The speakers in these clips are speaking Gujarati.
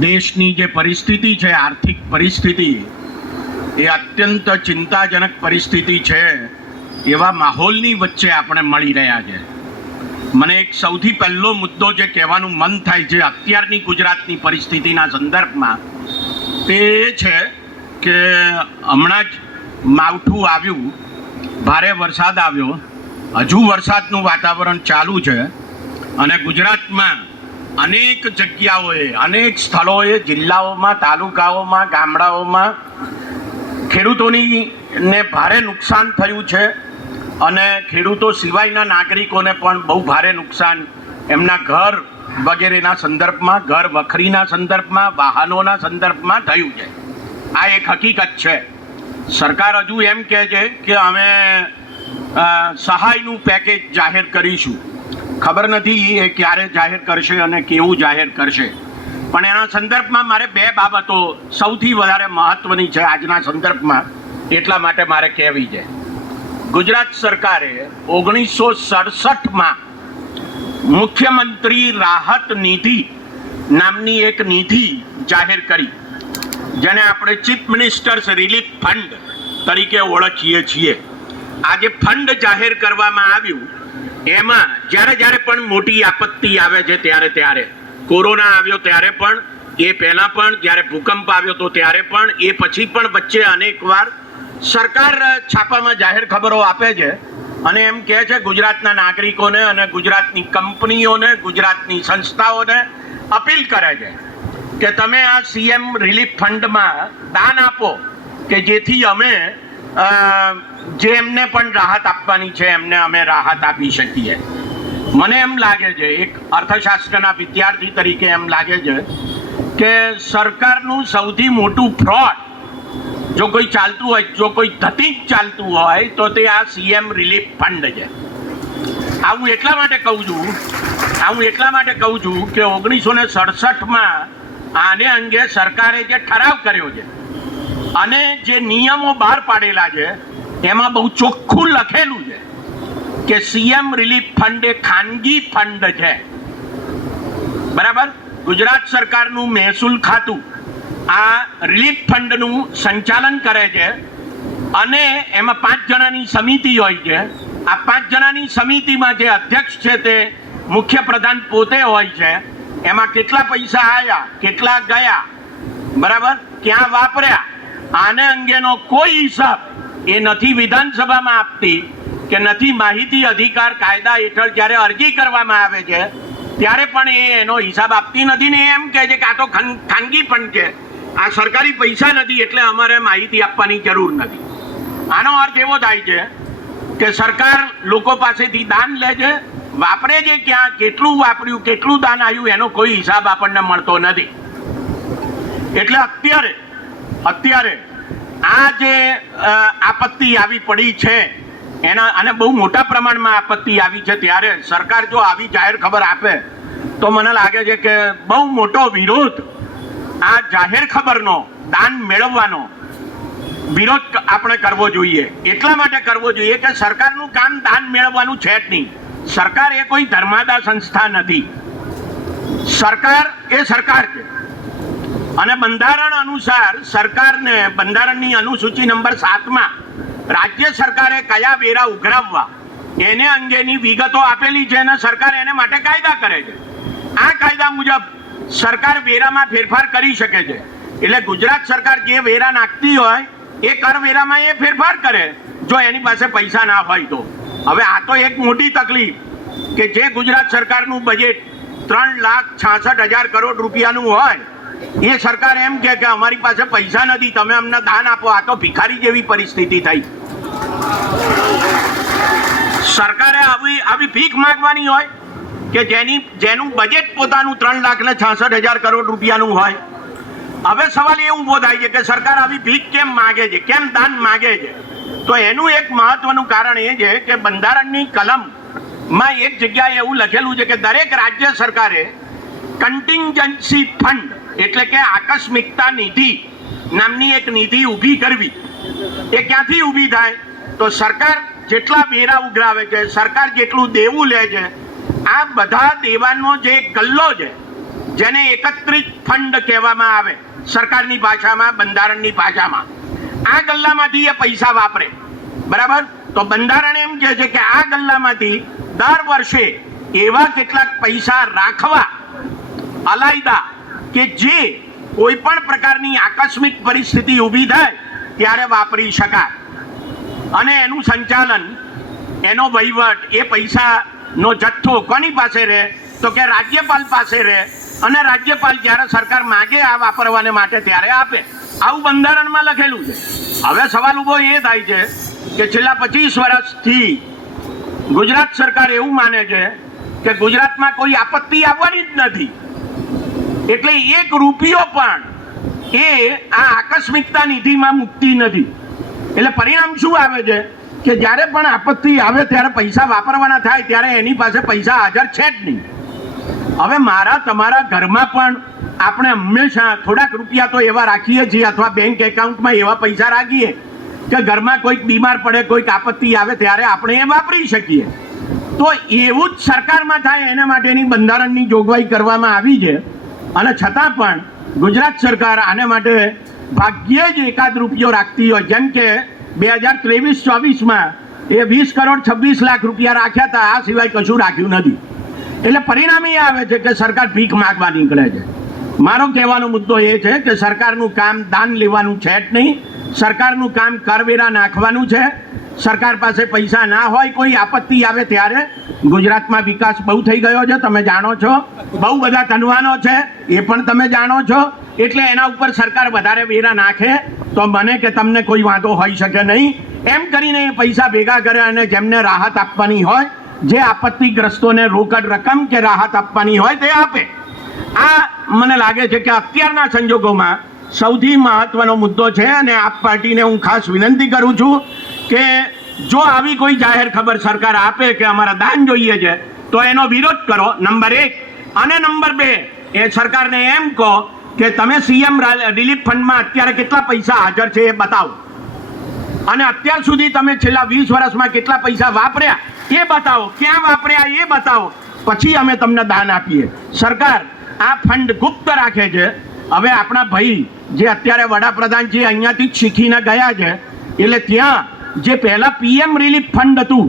દેશની જે પરિસ્થિતિ છે, આર્થિક પરિસ્થિતિ, એ અત્યંત ચિંતાજનક પરિસ્થિતિ છે, એવા માહોલની વચ્ચે આપણે મળી રહ્યા છે. મને એક સૌથી પહેલો મુદ્દો જે કહેવાનું મન થાય છે, અત્યારની ગુજરાતની પરિસ્થિતિના સંદર્ભમાં, તે એ છે કે હમણાં જ માવઠું આવ્યું, ભારે વરસાદ આવ્યો. હજુ વરસાદનું વાતાવરણ ચાલુ છે અને ગુજરાતમાં અનેક જગ્યાઓએ, અનેક સ્થળોએ, જિલ્લાઓમાં, તાલુકાઓમાં, ગામડાઓમાં ખેડૂતોની ને ભારે નુકસાન થયું છે અને ખેડૂતો સિવાયના નાગરિકોને પણ બહુ ભારે નુકસાન. એમના ઘર વગેરેના સંદર્ભમાં, ઘર વખરીના સંદર્ભમાં, વાહનોના સંદર્ભમાં થયું છે. આ એક હકીકત છે. સરકાર હજુ એમ કહે છે કે અમે સહાયનું પેકેજ જાહેર કરીશું. ખબર નથી એ ક્યારે જાહેર કરશે અને કેવું જાહેર કરશે. પણ એના સંદર્ભમાં મારે બે બાબતો સૌથી વધારે મહત્વની છે આજના સંદર્ભમાં, એટલા માટે મારે કહેવી છે. ગુજરાત સરકારે ઓગણીસો સડસઠમાં મુખ્યમંત્રી રાહત નિધિ નામની એક નિધિ જાહેર કરી, જેને આપણે ચીફ મિનિસ્ટર્સ રિલીફ ફંડ તરીકે ઓળખીએ છીએ. આ જે ફંડ જાહેર કરવામાં આવ્યું એમાં જ્યારે જ્યારે પણ મોટી આપત્તિ આવે છે ત્યારે ત્યારે, કોરોના આવ્યો ત્યારે પણ, એ પહેલા પણ, જ્યારે ભૂકંપ આવ્યો તો ત્યારે પણ, એ પછી પણ વચ્ચે અનેકવાર સરકાર છાપામાં જાહેર ખબરો આપે છે. અને એમ કહે છે ગુજરાતના નાગરિકોને અને ગુજરાતની કંપનીઓને, ગુજરાતની સંસ્થાઓને અપીલ કરે છે કે તમે આ સીએમ રિલીફ ફંડમાં દાન આપો કે જેથી અમે જે એમને પણ રાહત આપવાની છે, એમને અમે રાહત આપી શકીએ. મને એમ લાગે છે, એક અર્થશાસ્ત્રના વિદ્યાર્થી તરીકે એમ લાગે છે કે સરકારનું સૌથી મોટું ફ્રોડ જો કોઈ ચાલતું હોય, જો કોઈ ધતિક ચાલતું હોય, તો તે આ સીએમ રિલીફ ફંડ છે. આ હું એટલા માટે કહું છું, આ હું એટલા માટે કહું છું કે ઓગણીસો ને સડસઠમાં આને અંગે સરકારે જે ઠરાવ કર્યો છે અને જે નિયમો બહાર પાડેલા છે, એમાં બહુ ચોખ્ખું લખેલું છે કે સીએમ રિલીફ ફંડ એ ખાનગી ફંડ છે. બરાબર? ગુજરાત સરકારનું મહેસૂલ ખાતું આ રિલીફ ફંડનું સંચાલન કરે છે અને એમાં પાંચ જણાની સમિતિ હોય છે. આ પાંચ જણાની સમિતિમાં જે અધ્યક્ષ છે તે મુખ્ય પ્રધાન પોતે હોય છે. એમાં કેટલા પૈસા આવ્યા કેટલા ગયા, બરાબર? ક્યાં વાપર્યા? આને અંગેનો કોઈ હિસાબ એ નથી વિધાનસભામાં આપતી કે નથી માહિતી અધિકાર કાયદા હેઠળ જ્યારે અરજી કરવામાં આવે છે, ત્યારે પણ એ એનો હિસાબ આપતી નથી ને એમ કહે છે કે આ તો ખાન- ખાનગી પણ છે. આ સરકારી પૈસા નથી એટલે અમારે માહિતી આપવાની જરૂર નથી. આનો અર્થ એવો થાય છે કે સરકાર લોકો પાસેથી દાન લે છે, વાપરે છે ક્યાં, કેટલું વાપર્યું, કેટલું દાન આવ્યું એનો કોઈ હિસાબ આપણને મળતો નથી. એટલે અત્યારે અત્યારે આ જે આપત્તિ આવી પડી છે, એના, અને બહુ મોટા પ્રમાણમાં આપત્તિ આવી છે, ત્યારે સરકાર જો આવી જાહેર ખબર આપે, તો મને લાગે છે કે બહુ મોટો વિરોધ આ જાહેર ખબરનો, દાન મેળવવાનો વિરોધ આપણે કરવો જોઈએ. એટલા માટે કરવો જોઈએ કે સરકારનું કામ દાન મેળવવાનું છે જ નહીં. સરકાર એ કોઈ ધર્માદા સંસ્થા નથી. સરકાર એ સરકાર છે. અને બંધારણ અનુસાર સરકારને, બંધારણની અનુસૂચિ નંબર સાતમાં રાજ્ય સરકારે કયા વેરા ઉઘરાવવા? એને અંગેની વિગતો આપેલી છે અને સરકાર એને માટે કાયદા કરે છે. આ કાયદા મુજબ સરકાર વેરામાં ફેરફાર કરી શકે છે. એટલે ગુજરાત સરકાર જે વેરા નાખતી હોય, એ કરવેરામાં એ ફેરફાર કરે. જો એની પાસે પૈસા ના હોય તો. હવે આ તો એક મોટી તકલીફ કે જે ગુજરાત સરકારનું બજેટ ત્રણ લાખ છાસઠ હજાર કરોડ રૂપિયાનું હોય એ સરકાર એમ કે કે અમારી પાસે પૈસા નથી, તમે અમને દાન આપો. આ તો ભિખારી જેવી પરિસ્થિતિ થઈ. સરકારે આવી આવી ભીખ માંગવાની હોય કે જેની જેનું બજેટ પોતાનું ત્રણ લાખ ને છાસઠ હજાર કરોડ રૂપિયાનું હોય. હવે સવાલ એ ઊભો થાય છે કે સરકાર આવી ભીખ કેમ માગે છે, કેમ દાન માગે છે? તો એનું એક મહત્વનું કારણ એ છે કે બંધારણની કલમમાં એક જગ્યાએ એવું લખેલું છે કે દરેક રાજ્ય સરકારે કન્ટિન્જન્સી ફંડ એટલે કે આકસ્મિકતા નિધિ નામની એક નિધિ ઊભી કરવી. એ ક્યાંથી ઊભી થાય? તો સરકાર જેટલા વેરા ઉઘરાવે છે, સરકાર જેટલું દેવું લે છે, આ બધા દેવાનો જે ગલ્લો છે, જેને એકત્રિત ફંડ કહેવામાં આવે સરકારની ભાષામાં, બંધારણની ભાષામાં. આ ગલ્લામાંથી એ પૈસા વાપરે. બરાબર? તો બંધારણ એમ કહે છે કે આ ગલ્લામાંથી દર વર્ષે એવા કેટલાક પૈસા રાખવા, અલાયદા કે જે કોઈ પણ પ્રકારની આકસ્મિક પરિસ્થિતિ ઊભી થાય, ત્યારે વાપરી શકાય. અને એનું સંચાલન, એનો વહીવટ, એ પૈસાનો જથ્થો કોની પાસે રહે, તો કે રાજ્યપાલ પાસે રહે, અને રાજ્યપાલ જ્યારે સરકાર માગે આ વાપરવાને માટે ત્યારે આપે. આવું બંધારણમાં લખેલું છે. હવે સવાલ ઊભો એ થાય છે કે છેલ્લા પચીસ વર્ષથી ગુજરાત સરકાર એવું માને છે કે ગુજરાતમાં કોઈ આપત્તિ આવવાની જ નથી. એટલે એક રૂપિયો પણ એ આ આકસ્મિકતા નિધિમાં મૂકતી નથી. એટલે પરિણામ શું આવે છે? કે જ્યારે પણ આપત્તિ આવે ત્યારે પૈસા વાપરવાના થાય ત્યારે એની પાસે પૈસા હાજર છે જ નહીં. હવે મારા તમારા ઘરમાં પણ આપણે હંમેશા થોડાક રૂપિયા તો એવા રાખીએ છીએ અથવા બેંક એકાઉન્ટમાં એવા પૈસા રાખીએ કે ઘરમાં કોઈક બીમાર પડે, કોઈક આપત્તિ આવે ત્યારે આપણે એ વાપરી શકીએ. તો એવું જ સરકારમાં થાય એના માટેની બંધારણની જોગવાઈ કરવામાં આવી છે. અને છતાં પણ ગુજરાત સરકાર આને માટે ભાગ્યે જ એકાદ રૂપિયો રાખતી હોય. જેમ કે બે હજાર ત્રેવીસ ચોવીસમાં એ વીસ કરોડ છવ્વીસ લાખ રૂપિયા રાખ્યા હતા. આ સિવાય કશું રાખ્યું નથી. એટલે પરિણામ એ આવે છે કે સરકાર ભીખ માગવા નીકળે છે. મારો કહેવાનો મુદ્દો એ છે કે સરકારનું કામ દાન લેવાનું છે જ નહીં. સરકારનું કામ કરવેરા નાખવાનું છે. સરકાર પાસે પૈસા ના હોય, કોઈ આપત્તિ આવે ત્યારે ગુજરાતમાં વિકાસ બહુ થઈ ગયો છે, તમે જાણો છો. બહુ બધા ધનવાનો છે, એ પણ તમે જાણો છો. એટલે એના ઉપર સરકાર વધારે વેરા નાખે, તો મને કે તમને કોઈ વાંધો હોઈ શકે નહીં. એમ કરીને એ પૈસા ભેગા કરે અને જેમને રાહત આપવાની હોય, જે આપત્તિગ્રસ્તોને રોકડ રકમ કે રાહત આપવાની હોય તે આપે. આ મને લાગે છે કે અત્યારના સંજોગોમાં સૌથી મહત્વનો મુદ્દો છે અને આપ પાર્ટીને હું ખાસ વિનંતી કરું છું કે જો આવી કોઈ જાહેર ખબર સરકાર આપે કે અમારા દાન જોઈએ છે, તો એનો વિરોધ કરો, નંબર એક. અને નંબર બે, એ સરકારને એમ કહો કે તમે સીએમ રિલીફ ફંડમાં અત્યારે કેટલા પૈસા હાજર છે એ બતાવો. અને અત્યાર સુધી તમે છેલ્લા વીસ વર્ષમાં કેટલા પૈસા વાપર્યા એ બતાવો. ક્યાં વાપર્યા એ બતાવો. પછી અમે તમને દાન આપીએ. સરકાર, આ ફંડ ગુપ્ત રાખે છે. હવે આપણા ભાઈ જે અત્યારે વડાપ્રધાન છે અહીંયાથી જ શીખીને ગયા છે. એટલે ત્યાં જે પહેલાં પીએમ રિલીફ ફંડ હતું.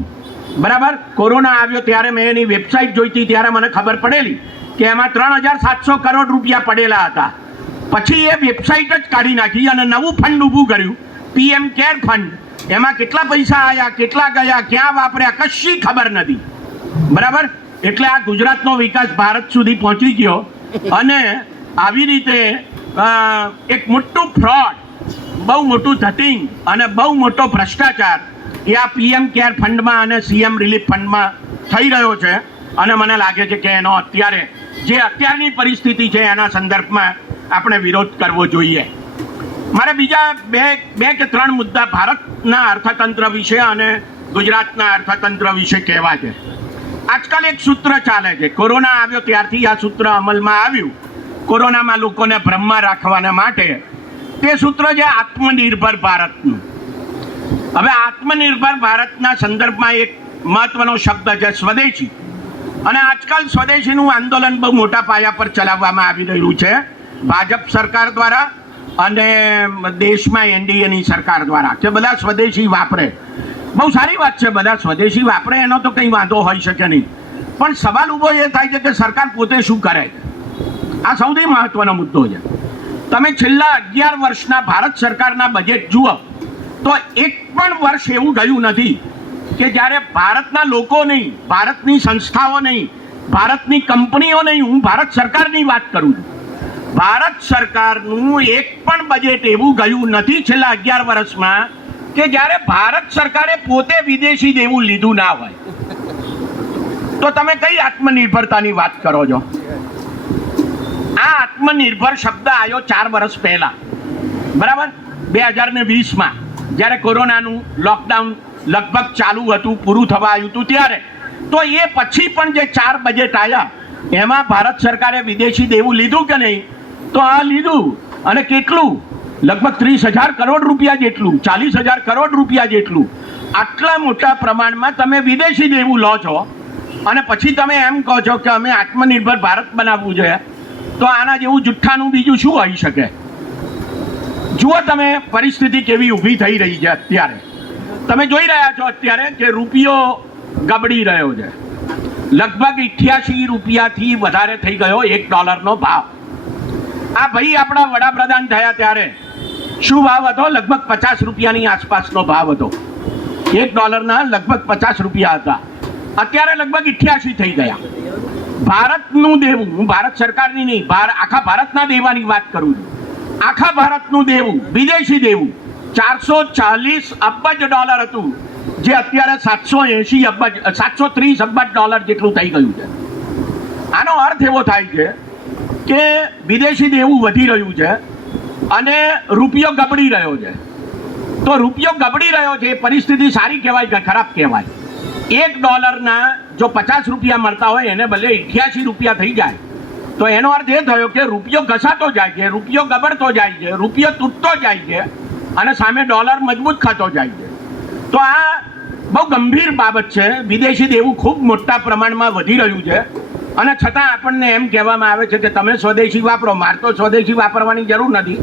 બરાબર? કોરોના આવ્યો ત્યારે મેં એની વેબસાઇટ જોઈતી ત્યારે મને ખબર પડેલી કે એમાં ત્રણ હજાર સાતસો કરોડ રૂપિયા પડેલા હતા. પછી એ વેબસાઇટ જ કાઢી નાખી અને નવું ફંડ ઊભું કર્યું પીએમ કેર ફંડ એમાં કેટલા પૈસા આવ્યા કેટલા ગયા, ક્યાં વાપર્યા, કશી ખબર નથી. બરાબર? એટલે આ ગુજરાતનો વિકાસ ભારત સુધી પહોંચી ગયો અને આવી રીતે એક મોટું ફ્રોડ બહુ મોટું ધતિંગ અને બહુ મોટો ભ્રષ્ટાચાર એ આ પીએમ કેર ફંડમાં અને સીએમ રિલીફ ફંડમાં થઈ રહ્યો છે. અને મને લાગે છે કે એનો અત્યારે જે અત્યારની પરિસ્થિતિ છે એના સંદર્ભમાં આપણે વિરોધ કરવો જોઈએ. મારે બીજા બે બે કે ત્રણ મુદ્દા ભારતના અર્થતંત્ર વિશે અને ગુજરાતના અર્થતંત્ર વિશે કહેવા છે. આજકાલ એક સૂત્ર ચાલે છે. કોરોના આવ્યો ત્યારથી આ સૂત્ર અમલમાં આવ્યું. કોરોનામાં લોકોને ભ્રમમાં રાખવાના માટે તે સૂત્ર છે આત્મનિર્ભર ભારતનું. હવે આત્મનિર્ભર ભારતના સંદર્ભમાં એક મહત્વનો શબ્દ છે સ્વદેશી. અને આજકાલ સ્વદેશીનું આંદોલન બહુ મોટા પાયા પર ચલાવવામાં આવી રહ્યું છે. ભાજપ સરકાર દ્વારા અને દેશમાં એનડીએની સરકાર દ્વારા. કે બધા સ્વદેશી વાપરે. બહુ સારી વાત છે, બધા સ્વદેશી વાપરે, એનો તો કંઈ વાંધો હોઈ શકે નહીં. પણ સવાલ ઊભો એ થાય છે કે સરકાર પોતે શું કરે આ સૌથી મહત્વનો મુદ્દો છે. તમે છેલ્લા અગિયાર વર્ષના ભારત સરકારના બજેટ જુઓ, તો એક પણ વર્ષ એવું ગયું નથી કે જ્યારે ભારતના લોકો નહીં, ભારતની સંસ્થાઓ નહીં, ભારતની કંપનીઓ નહીં, હું ભારત સરકારની વાત કરું છું. ભારત સરકારનું એક પણ બજેટ એવું ગયું નથી છેલ્લા અગિયાર વર્ષમાં કે જ્યારે ભારત સરકારે પોતે વિદેશી દેવું લીધું ના હોય. તો તમે કઈ આત્મનિર્ભરતાની વાત કરો છો? આ આત્મનિર્ભર શબ્દ આવ્યો ચાર વર્ષ પહેલા. બરાબર? બે હજાર ને વીસમાં, જ્યારે કોરોનાનું લોકડાઉન લગભગ ચાલુ હતું, પૂરું થવા આવ્યું હતું ત્યારે. તો એ પછી પણ જે ચાર બજેટ આવ્યા એમાં ભારત સરકારે વિદેશી દેવું લીધું કે નહીં? તો આ લીધું. અને કેટલું? લગભગ ત્રીસ હજાર કરોડ રૂપિયા જેટલું, ચાલીસ હજાર કરોડ રૂપિયા જેટલું. આટલા મોટા પ્રમાણમાં તમે વિદેશી દેવું લો છો. અને પછી તમે એમ કહો છો કે અમે આત્મનિર્ભર ભારત બનાવવું છે તો આના જેવું જુઠ્ઠાનું બીજું શું હોઈ શકે? જુઓ તમે પરિસ્થિતિ કેવી ઊભી થઈ રહી છે અત્યારે. તમે જોઈ રહ્યા છો અત્યારે કે રૂપિયો ગબડી રહ્યો છે. લગભગ ઇઠ્યાસી રૂપિયાથી વધારે થઈ ગયો એક ડોલરનો ભાવ. આ ભાઈ આપણા વડાપ્રધાન થયા ત્યારે શું ભાવ હતો? લગભગ પચાસ રૂપિયાની આસપાસનો ભાવ હતો. એક ડોલરના લગભગ પચાસ રૂપિયા હતા. અત્યારે લગભગ ઇઠ્યાસી થઈ ગયા. ભારતનું દેવું. હું ભારત સરકારની નહીં આખા ભારતના દેવાની વાત કરું છું. આખા ભારતનું દેવું, વિદેશી દેવું. ચારસો ચાલીસ અબજ ડોલર હતું, જે અત્યારે સાતસો એંશી અબજ, સાતસો ત્રીસ અબજ ડોલર જેટલું થઈ ગયું છે. આનો અર્થ એવો થાય છે કે વિદેશી દેવું વધી રહ્યું છે અને રૂપિયો ગબડી રહ્યો છે. તો રૂપિયો ગબડી રહ્યો છે, એ પરિસ્થિતિ સારી કહેવાય કે ખરાબ કહેવાય? એક ડોલરના જો પચાસ રૂપિયા મળતા હોય, એને ભલે અઠ્યાસી રૂપિયા થઈ જાય. તો એનો અર્થ એ થયો કે રૂપિયો ઘસાતો જાય છે, રૂપિયો ગબડતો જાય છે, રૂપિયો તૂટતો જાય છે અને સામે ડોલર મજબૂત ખાતો જાય છે. તો આ બહુ ગંભીર બાબત છે. વિદેશી દેવું ખૂબ મોટા પ્રમાણમાં વધી રહ્યું છે. અને છતાં આપણને એમ કહેવામાં આવે છે કે તમે સ્વદેશી વાપરો, મારે તો સ્વદેશી વાપરવાની જરૂર નથી.